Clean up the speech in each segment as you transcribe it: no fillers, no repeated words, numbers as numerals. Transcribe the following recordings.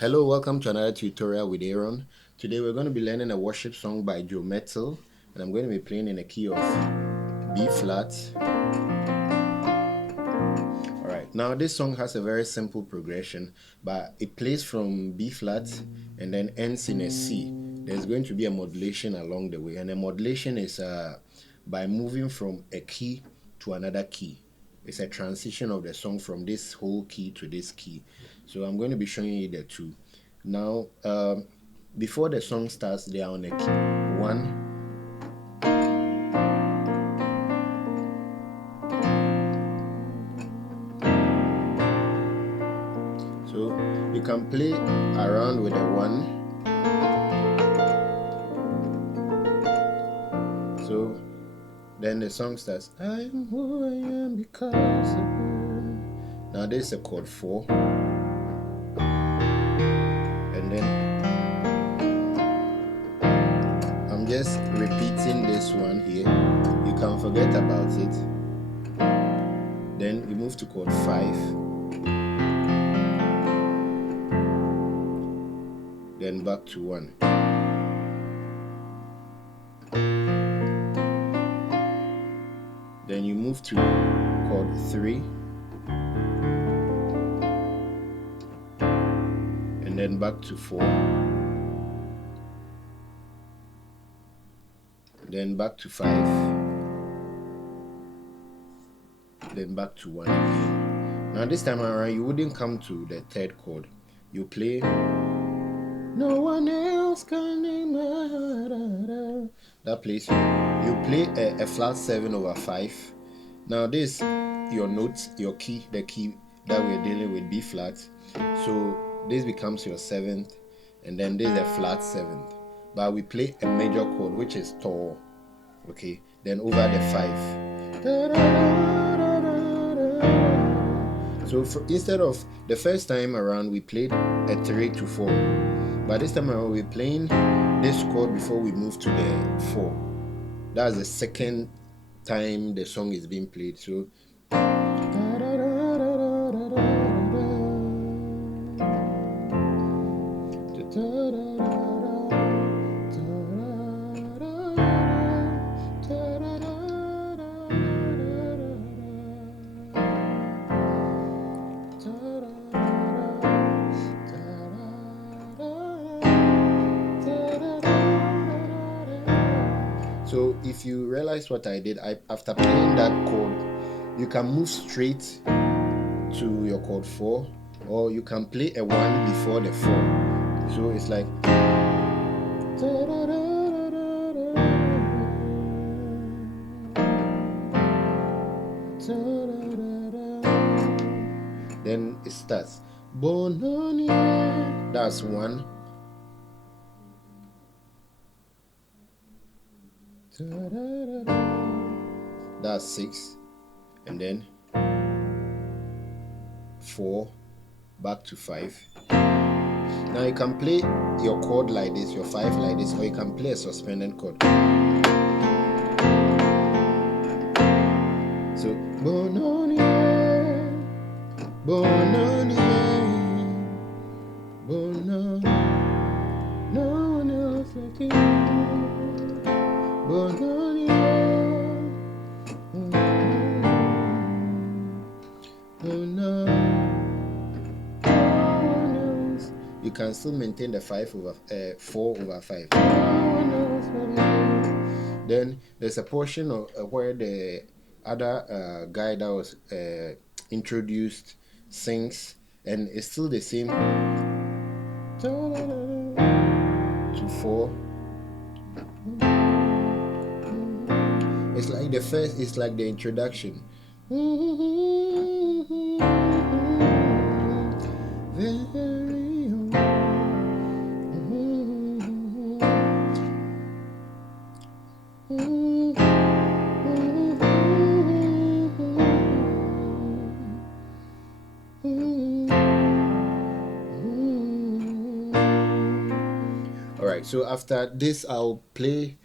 Hello, welcome to another tutorial with Aaron. Today we're going to be learning a worship song by Mettle, and I'm going to be playing in a key of B flat. Alright, now this song has a very simple progression, but it plays from B flat and then ends in a C. There's going to be a modulation along the way, and the modulation is by moving from a key to another key. It's a transition of the song from this whole key to this key. So I'm going to be showing you the two. Now, before the song starts, they are on a key. One. So you can play around with a one. So then the song starts. I am who I am because of you. Now this is a chord 4. And then I'm just repeating this one here. You can forget about it. Then you move to chord 5. Then back to 1. Then you move to chord 3. And then back to 4. Then back to 5. Then back to 1 again. Now this time around you wouldn't come to the third chord. You play no one else can name my heart. That plays you play a flat 7 over 5. Now this your notes, your key, the key that we're dealing with, B flat. So this becomes your 7th, and then this is a flat 7th. But we play a major chord which is tall. Okay, then over the 5. So instead of the first time around we played a 3 to 4, but this time around we're playing this chord before we move to the 4. That's the second time the song is being played. So So if you realize what I did, after playing that chord, you can move straight to your chord 4, or you can play a 1 before the 4. So it's like then it starts. That's 1. That's 6, and then 4, back to 5. Now you can play your chord like this, your 5 like this, or you can play a suspended chord. So Bononie, Bono, no one else like you. Bononie, you can still maintain the 4 over 5. Then there's a portion of where the other guy that was introduced sings, and it's still the same to 4. It's like the first, it's like the introduction. Alright, so after this I'll play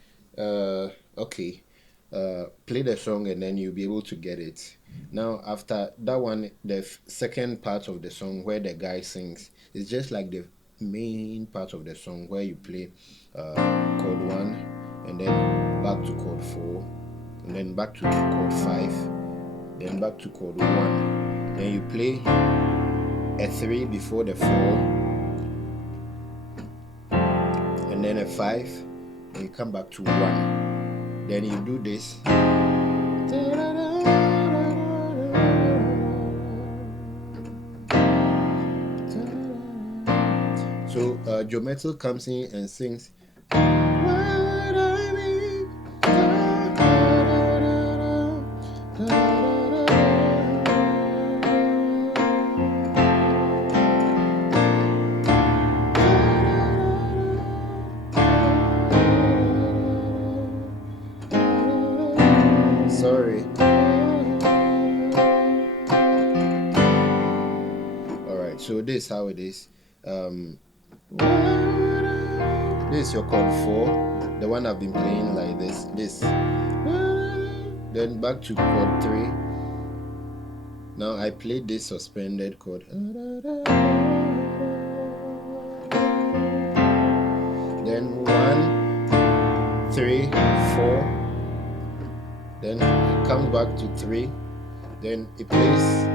play the song and then you'll be able to get it. Now after that one, the second part of the song where the guy sings, it's just like the main part of the song where you play chord 1 and then back to chord 4 and then back to chord 5, then back to chord 1, then you play a 3 before the 4 and then a 5, and you come back to 1, then you do this. So Joe Mettle comes in and sings. Sorry. Alright, so this is how it is. This is your chord 4, the one I've been playing like this. Then back to chord 3. Now I played this suspended chord. Then 1, 3, 4. Then it comes back to 3. Then it plays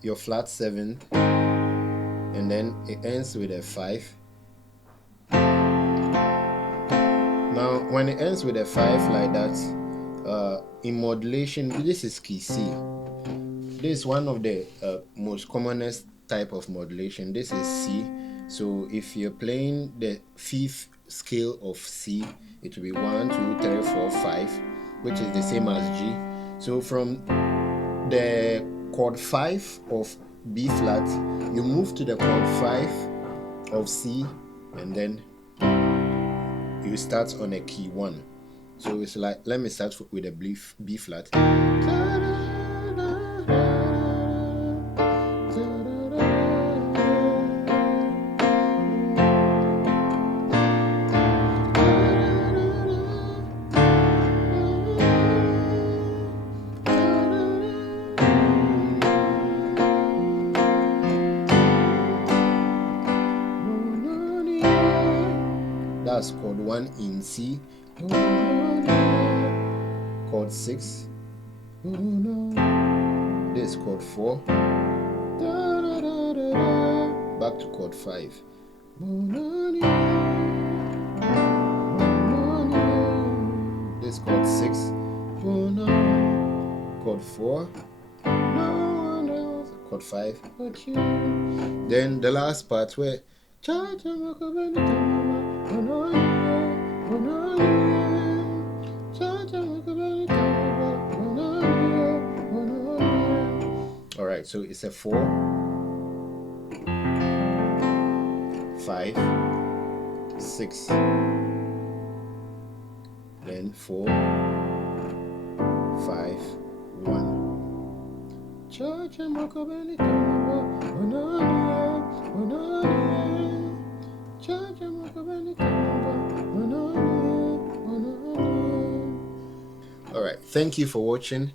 your flat 7, and then it ends with a 5. Now when it ends with a 5 like that, in modulation, this is key C. This is one of the most commonest type of modulation. This is C. So if you're playing the 5th scale of C, it will be 1, 2, 3, 4, 5, which is the same as G. So from the chord 5 of B flat, you move to the chord 5 of C, and then you start on a key 1. So it's like, let me start with a B flat. That's chord 1 in C, chord 6, this is chord 4, back to chord 5, this chord 6, chord 4, chord 5, then the last part where alright, so it's a 4, 5, 6, then 4, 5, 1. Alright, thank you for watching.